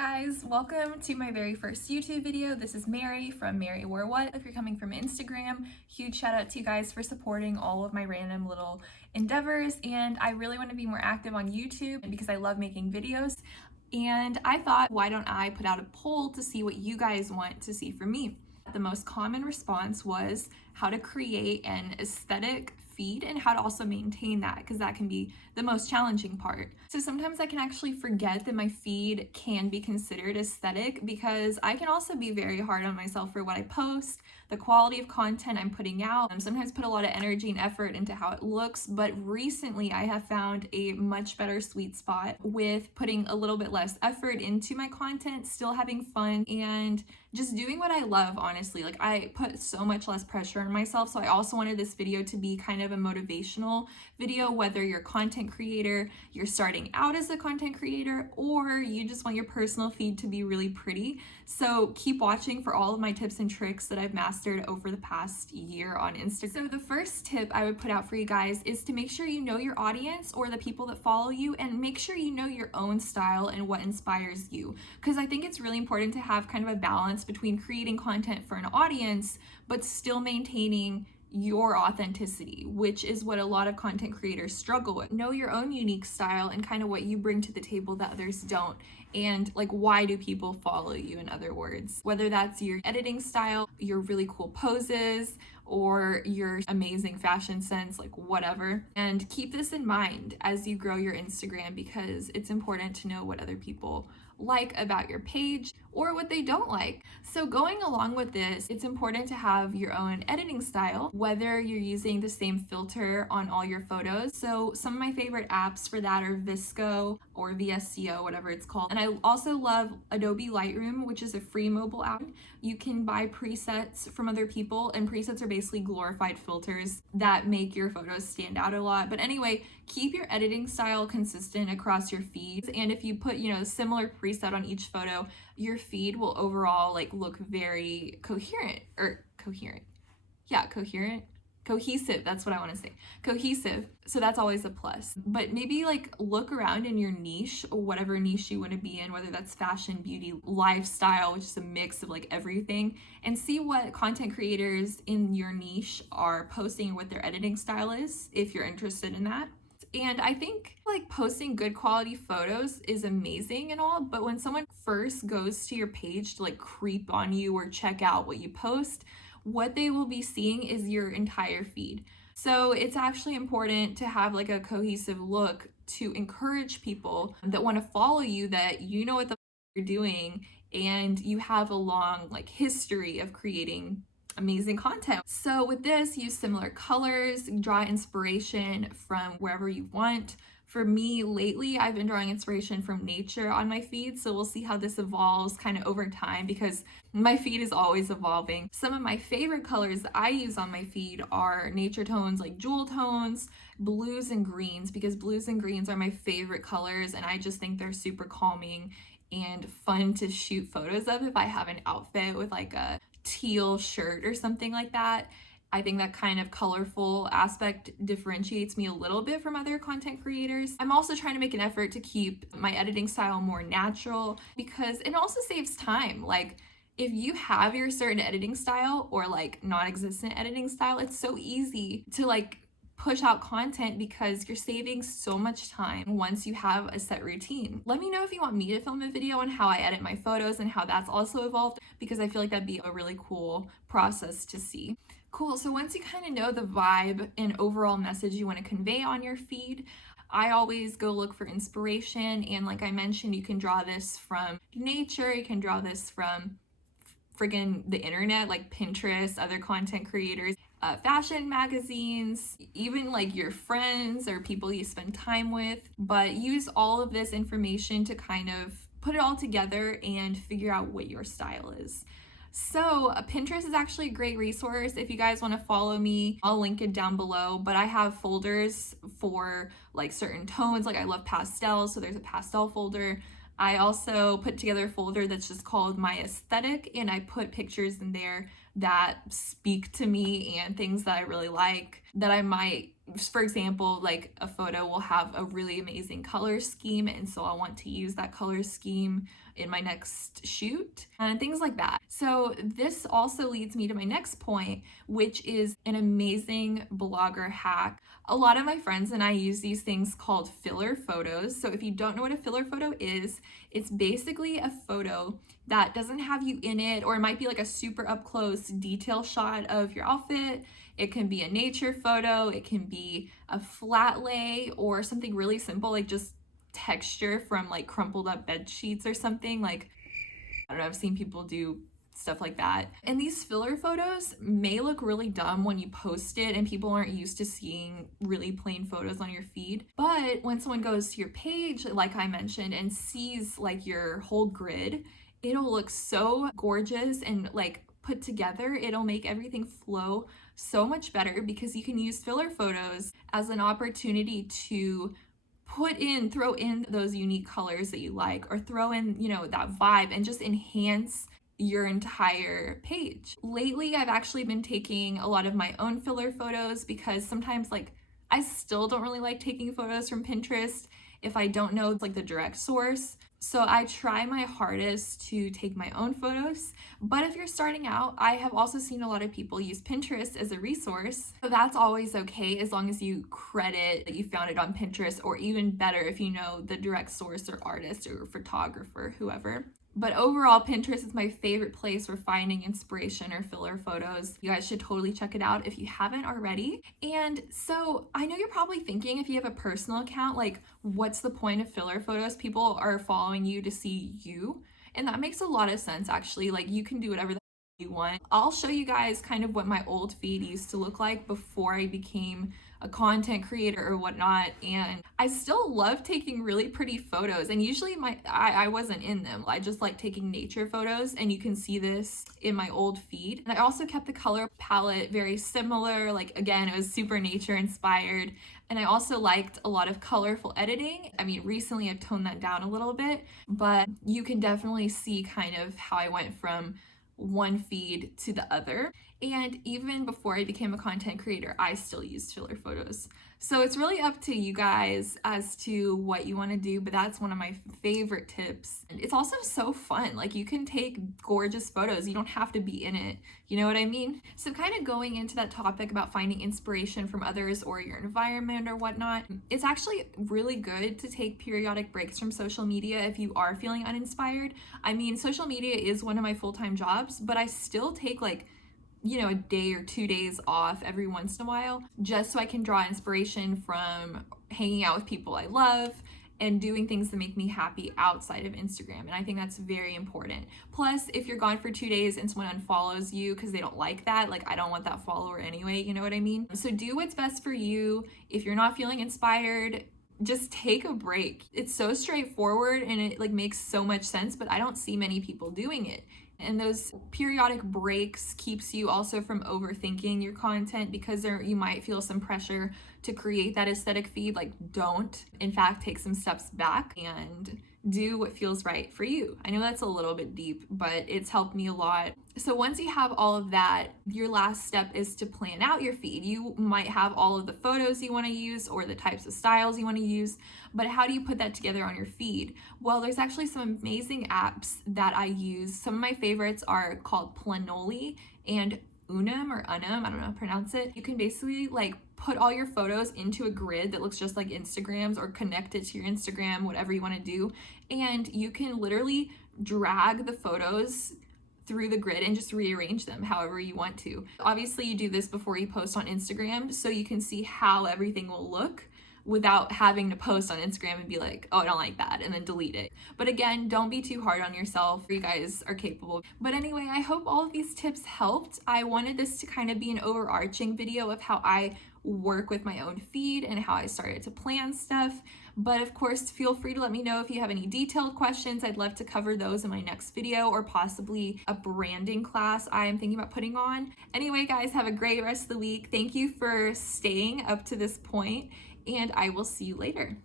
guys, welcome to my very first YouTube video. This is Mary from Mary Wore What. If you're coming from Instagram, huge shout out to you guys for supporting all of my random little endeavors, and I really want to be more active on YouTube because I love making videos. And I thought, why don't I put out a poll to see what you guys want to see from me? The most common response was how to create an aesthetic feed and how to also maintain that, because that can be the most challenging part. So sometimes I can actually forget that my feed can be considered aesthetic, because I can also be very hard on myself for what I post, the quality of content I'm putting out, and sometimes put a lot of energy and effort into how it looks. But recently I have found a much better sweet spot with putting a little bit less effort into my content, still having fun, and just doing what I love, honestly. Like, I put so much less pressure on myself. So I also wanted this video to be kind of a motivational video, whether you're a content creator, you're starting out as a content creator, or you just want your personal feed to be really pretty. So keep watching for all of my tips and tricks that I've mastered over the past year on Instagram. So the first tip I would put out for you guys is to make sure you know your audience or the people that follow you, and make sure you know your own style and what inspires you. Because I think it's really important to have kind of a balance between creating content for an audience, but still maintaining your authenticity, which is what a lot of content creators struggle with. Know your own unique style and kind of what you bring to the table that others don't, and like, why do people follow you, in other words, whether that's your editing style, your really cool poses, or your amazing fashion sense, like whatever. And keep this in mind as you grow your Instagram, because it's important to know what other people like about your page or what they don't like. So going along with this, it's important to have your own editing style, whether you're using the same filter on all your photos. So some of my favorite apps for that are VSCO or VSCO, whatever it's called. And I also love Adobe Lightroom, which is a free mobile app. You can buy presets from other people, and presets are basically glorified filters that make your photos stand out a lot. But anyway, keep your editing style consistent across your feeds. And if you put, a similar preset on each photo, your feed will overall look very cohesive. That's what I want to say. Cohesive. So that's always a plus. But maybe look around in your niche, or whatever niche you want to be in, whether that's fashion, beauty, lifestyle, which is a mix of everything, and see what content creators in your niche are posting and what their editing style is, if you're interested in that. And I think posting good quality photos is amazing and all, but when someone first goes to your page to creep on you or check out what you post, what they will be seeing is your entire feed. So it's actually important to have a cohesive look to encourage people that want to follow you, that you know what the you're doing, and you have a long history of creating amazing content. So with this, use similar colors, draw inspiration from wherever you want. For me, lately, I've been drawing inspiration from nature on my feed, so we'll see how this evolves kind of over time, because my feed is always evolving. Some of my favorite colors that I use on my feed are nature tones, like jewel tones, blues and greens, because blues and greens are my favorite colors, and I just think they're super calming and fun to shoot photos of if I have an outfit with a teal shirt or something like that. I think that kind of colorful aspect differentiates me a little bit from other content creators. I'm also trying to make an effort to keep my editing style more natural, because it also saves time. If you have your certain editing style or non-existent editing style, it's so easy to push out content, because you're saving so much time once you have a set routine. Let me know if you want me to film a video on how I edit my photos and how that's also evolved, because I feel like that'd be a really cool process to see. Cool, so once you kind of know the vibe and overall message you want to convey on your feed, I always go look for inspiration. And like I mentioned, you can draw this from nature, you can draw this from friggin' the internet, like Pinterest, other content creators, fashion magazines, even your friends or people you spend time with. But use all of this information to kind of put it all together and figure out what your style is. So Pinterest is actually a great resource. If you guys want to follow me, I'll link it down below. But I have folders for certain tones. I love pastels, so there's a pastel folder. I also put together a folder that's just called My Aesthetic, and I put pictures in there that speak to me and things that I really like. that I might, for example, like a photo will have a really amazing color scheme, and so I want to use that color scheme in my next shoot and things like that. So this also leads me to my next point, which is an amazing blogger hack. A lot of my friends and I use these things called filler photos. So if you don't know what a filler photo is, it's basically a photo that doesn't have you in it, or it might be like a super up close detail shot of your outfit. It can be a nature photo, it can be a flat lay, or something really simple like just texture from like crumpled up bed sheets or something. Like, I don't know, I've seen people do stuff like that. And these filler photos may look really dumb when you post it and people aren't used to seeing really plain photos on your feed. But when someone goes to your page, like I mentioned, and sees like your whole grid, it'll look so gorgeous and like put together. It'll make everything flow so much better because you can use filler photos as an opportunity to throw in those unique colors that you like, or throw in, that vibe, and just enhance your entire page. Lately, I've actually been taking a lot of my own filler photos because sometimes like I still don't really like taking photos from Pinterest if I don't know like the direct source. So I try my hardest to take my own photos. But if you're starting out, I have also seen a lot of people use Pinterest as a resource. So that's always okay as long as you credit that you found it on Pinterest, or even better if you know the direct source or artist or photographer, whoever. But overall, Pinterest is my favorite place for finding inspiration or filler photos. You guys should totally check it out if you haven't already. And so I know you're probably thinking, if you have a personal account, like, what's the point of filler photos? People are following you to see you. And that makes a lot of sense, actually. Like, you can do whatever you want. I'll show you guys kind of what my old feed used to look like before I became a content creator or whatnot, and I still love taking really pretty photos, and usually I wasn't in them. I just like taking nature photos, and you can see this in my old feed. And I also kept the color palette very similar, like again, it was super nature inspired. And I also liked a lot of colorful editing. I mean, recently I've toned that down a little bit, but you can definitely see kind of how I went from one feed to the other. And even before I became a content creator, I still used filler photos. So it's really up to you guys as to what you want to do, but that's one of my favorite tips. And it's also so fun. Like, you can take gorgeous photos. You don't have to be in it. You know what I mean? So kind of going into that topic about finding inspiration from others or your environment or whatnot, it's actually really good to take periodic breaks from social media if you are feeling uninspired. I mean, social media is one of my full-time jobs, but I still take like a day or 2 days off every once in a while, just so I can draw inspiration from hanging out with people I love and doing things that make me happy outside of Instagram. And I think that's very important. Plus, if you're gone for 2 days and someone unfollows you because they don't like that, like, I don't want that follower anyway, you know what I mean? So do what's best for you. If you're not feeling inspired, just take a break. It's so straightforward and it like makes so much sense, but I don't see many people doing it. And those periodic breaks keeps you also from overthinking your content, because you might feel some pressure to create that aesthetic feed. Like, don't. In fact, take some steps back and do what feels right for you. I know that's a little bit deep, but it's helped me a lot. So once you have all of that, your last step is to plan out your feed. You might have all of the photos you want to use or the types of styles you want to use, but how do you put that together on your feed? Well, there's actually some amazing apps that I use. Some of my favorites are called Planoly and Unum, I don't know how to pronounce it. You can basically like put all your photos into a grid that looks just like Instagram's, or connect it to your Instagram, whatever you want to do. And you can literally drag the photos through the grid and just rearrange them however you want to. Obviously, you do this before you post on Instagram so you can see how everything will look without having to post on Instagram and be like, oh, I don't like that, and then delete it. But again, don't be too hard on yourself. You guys are capable. But anyway, I hope all of these tips helped. I wanted this to kind of be an overarching video of how I work with my own feed and how I started to plan stuff. But of course, feel free to let me know if you have any detailed questions. I'd love to cover those in my next video, or possibly a branding class I am thinking about putting on. Anyway, guys, have a great rest of the week. Thank you for staying up to this point, and I will see you later.